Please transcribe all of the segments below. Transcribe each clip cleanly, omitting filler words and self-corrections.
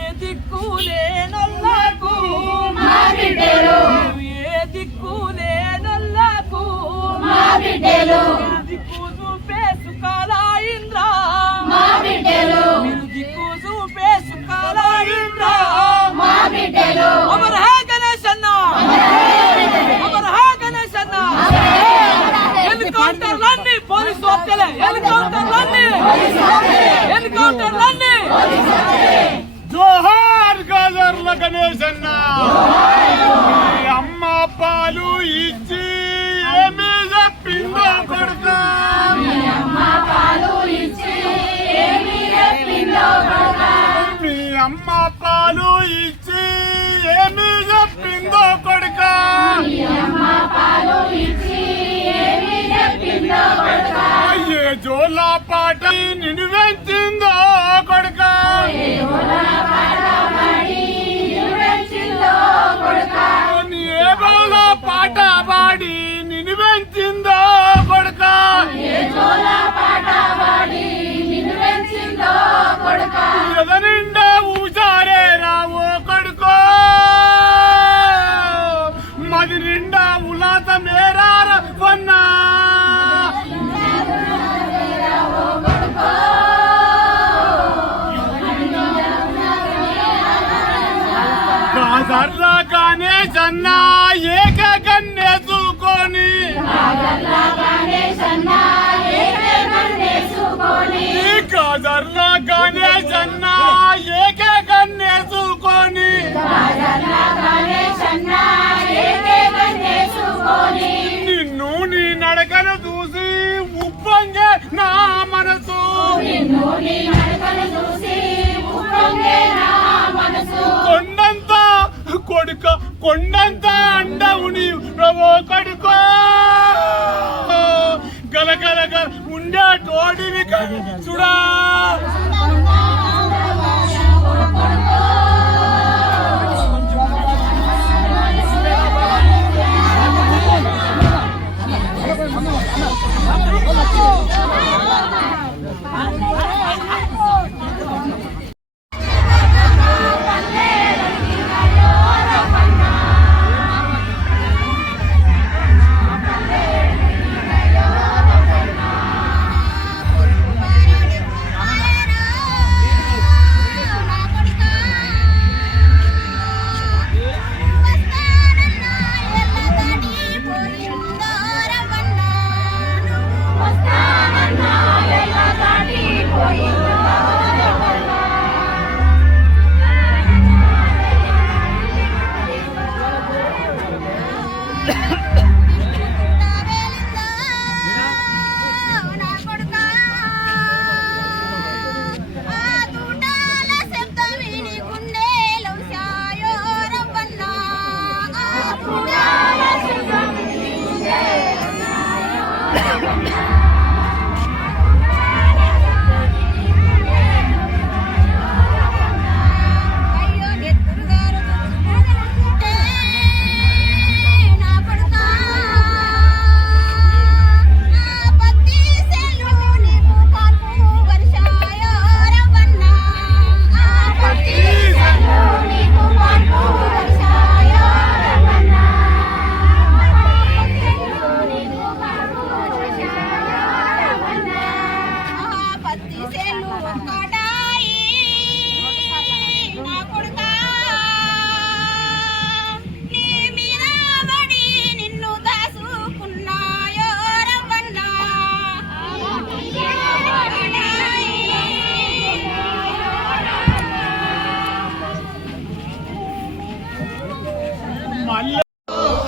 ఏ దిక్కు లేనొల్లకు మా బిడ్డలు, ఏ దిక్కు లేనొల్లకు మా బిడ్డలు, దిక్కు చూపే సుఖాల ఇంద్ర మా బిడ్డలు, దిక్కు చూపే సుఖాల ఇంద్ర మా బిడ్డలు. అమర్ హై గణేష్ అన్న, అమర్ హై గణేష్ అన్న. ఎన్కౌంటర్లన్నీ పోలీసు హత్యలే, ఎన్కౌంటర్లన్నీ ఎన్కౌంటర్లన్నీ. జోహార్ గదర్ల గణేష్ అన్న. అమ్మ పాలు ఇచ్చి ఏమి చెప్పిందో కొడుకా, మీ అమ్మ పాలు ఇచ్చి ఏమి చెప్పిందో కొడుకా, మీ అమ్మ పాలు ఇచ్చి ఏమి చెప్పిందో కొడుకా, మీ అమ్మ పాలు ఇచ్చి ఏమి చెప్పిందో కొడుకా, ఏ జోలా పాట నిన్ను పెంచిందో కొడుకా, ఏ ఓలా పాట పాడి నిన్ను పెంచిందో కొడుకా, ఏ బోలా పాట పాడి నిన్ను పెంచిందో కొడుకా, ఏ జోలా పాట పాడి నిన్ను పెంచిందో కొడుకా, ఎదనిండా ఊసారే రావో కొడుకో, మది నిండా ఉలాస మేరార వన్నా, కాజర్లా గణేష్ అన్న ఏక కన్నేసుకొని, కాజర్లా గణేష్ అన్న ఏక కన్నేసుకొని, కాజర్లా గణేష్ అన్న ఏక కన్నేసుకొని, కాజర్లా గణేష్ అన్న ఏక కన్నేసుకొని, నిన్ను నీ నడకను చూసి ఉప్పొంగే నా మనసు, నిన్ను నీ నడకను చూసి ఉప్పొంగే నా మనసు, కొండంత కొడుక కొండంత అండవుని ప్రభో కొడుకో, గలగలగ ఉండే తోడిని చూడా,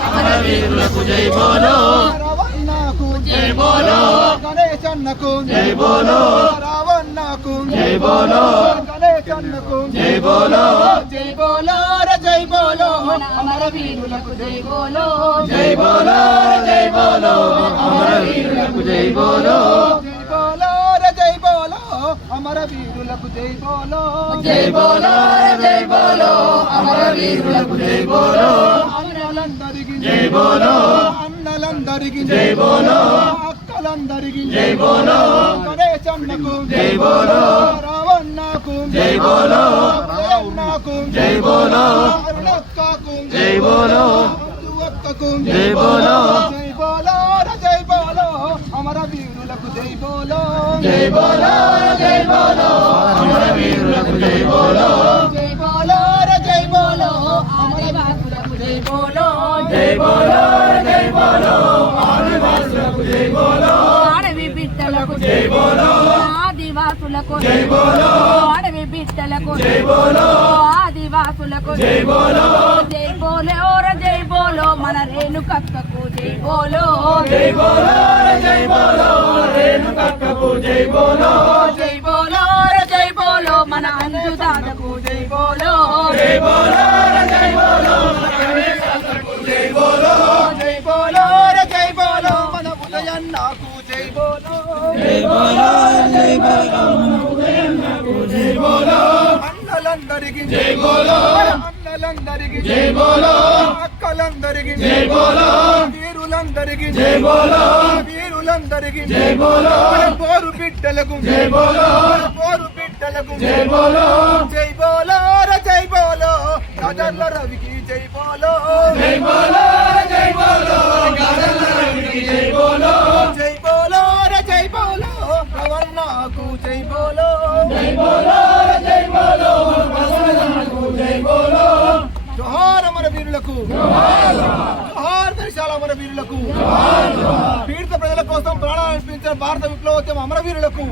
అమరవీరులకు జై బోలో, రావణకు జై బోలో, గణేశన్నకు జై బోలో, రావణకు జై బోలో, గణేశన్నకు జై బోలో, జై బోలో జై బోలో, అమరవీరులకు జై బోలో, జై బోలో జై బోలో, అమరవీరులకు జై బోలో, జై బోలో జై బోలో, అమరవీరులకు జై బోలో, జై బోలో జై బోలో, అమరవీరులకు జై బోలో, అన్నలందరికీ జై బోలో, అన్నలందరికీ జై బోలో, అక్కలందరికీ జై బోలో, గణేశన్నకు జై బోలో, రావణ అన్నకు జై బోలో అన్నకు జై బోలో అరుణక్కకు జై బోలో అక్కకు జై బోలో జై బోలో జై బోలో అమర వీరులకు జై బోలో జై బోలో జై బోలో అమర వీరులకు జై బోలో జై బోలో జై బోలో అమరవాసులకు జై బోలో జై బోలో జై బోలో ఆదివాసులకు జై బోలో అడవి బిడ్డలకు జై బోలో ఆదివాసులకు జై బోలో అడవి బిడ్డలకు జై బోలో ఆదివాసులకు జై బోలో జై బోలో జై బోలో మన రేణుకక్కకు జై బోలో జై బోలో జై బోలో రేణుకక్కకు జై బోలో జై బోలో జై బోలో మన అంజుదాదకు జై బోలో జై బోలో జై బోలో గణేశాలకు జై బోలో జై బోలో జై బోలో మన ఉదయన్నకు జై బోలో జై బోలో జై బోలో ఉదయన్నకు జై బోలో అన్నలందరికీ జై బోలో అన్నలందరికీ జై బోలో అక్కలందరికీ జై బోలో వీరులందరికీ జై బోలో వీరులందరికీ జై బోలో పోరు బిడ్డలకు జై బోలో పోరు బిడ్డలకు జై బోలో జై బోలో జై బోలో రాజల్ల రవికి జై బోలో జై బోలో జై బోలో గజల రవికి జై బోలో జై బోలో జై బోలో రవణకు జై బోలో జై బోలో జై బోలో బసవన్నకు జై బోలో జోహార్ అమర వీరులకు జోహార్ దేశాల అమర వీరులకు పీడిత ప్రజల కోసం ప్రాణాలు అర్పించిన భారత విప్లవోద్యమ అమరవీరులకు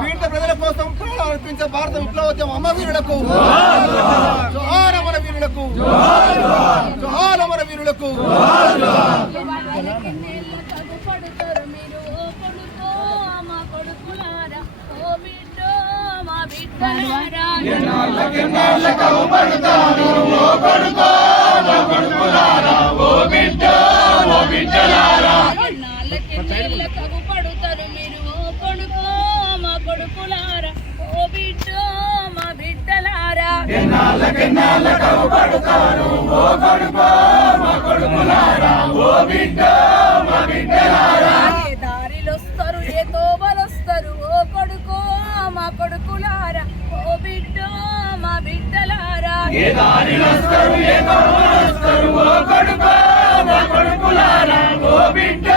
పీడిత ప్రజల కోసం ప్రాణాలు అర్పించిన భారత విప్లవోద్యమ అమరవీరులకు జోహార్ అమర వీరులకు జోహార్ అమర వీరులకు ఎన్నాళ్ళకెన్నాళ్ళకవు పడతారు ఓ కొడుకో మా కొడుకులారా ఓ బిడ్డ ఓ బిడ్డలారా ఎన్నాళ్ళకెన్నేళ్ళకగు పడుతారు మీరు ఓ కొడుకో మా కొడుకులారా ఓ బిడ్డ మా బిడ్డలారా ఎన్నాళ్ళకెన్నాళ్ళకవు పడతారు ఓ కొడుకో మా కొడుకులారా ఓ బిడ్డ మా బిడ్డలారా ఏ దారిలొస్తారు ఏ తోబలొస్తారు ఓ కొడుకో మా కొడుకులారా ఓ బిడ్డ మా బిడ్డలారా ఏ దారిలొస్తారు ఏ తోవలొస్తారు ఓ కొడుకో మా కొడుకులారా ఓ బిడ్డ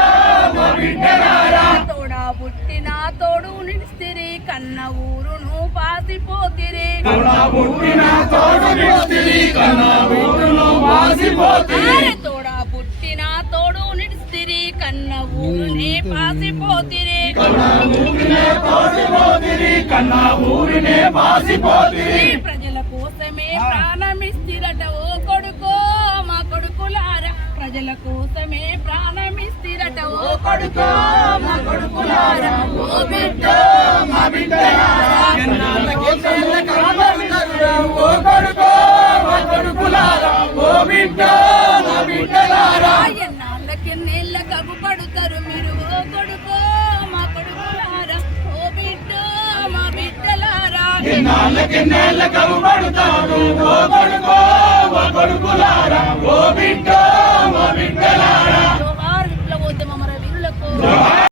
మా బిడ్డలారా తోడా పుట్టిన తోడు నిడిస్తిరి కన్న ఊరును పాసిపోతిరి కన్న పుట్టిన తోడు నిడిస్తిరి కన్న ఊరును పాసిపోతిరి తోడా పుట్టిన తోడు నిడిస్తిరి కన్న ఊరునే పాసిపోతిరి కన్న ఊరినే పాసిపోతిరి కన్న ఊరినే పాసిపోతిరి ప్రజల కోసమే ప్రాణమిస్తిరట ఓ కొడుకో మా కొడుకులారా ప్రజల కోసమే ప్రాణమిస్తిరట ఓ కొడుకో మా కొడుకులారా ఓ బిడ్డ మా బిడ్డలారా ఓ కొడుకో మా కొడుకులారా ఓ బిడ్డ మా బిడ్డలారా ఎన్నాళ్ళకెన్నేళ్ళ కబు పడుతారు మీరు ఓ కొడుకో మా కొడుకులారా ఓ బిడ్డ మా బిడ్డలారా ఎన్నాళ్ళకెన్నేళ్ళ కవు పడతారు ఓ కొడుకో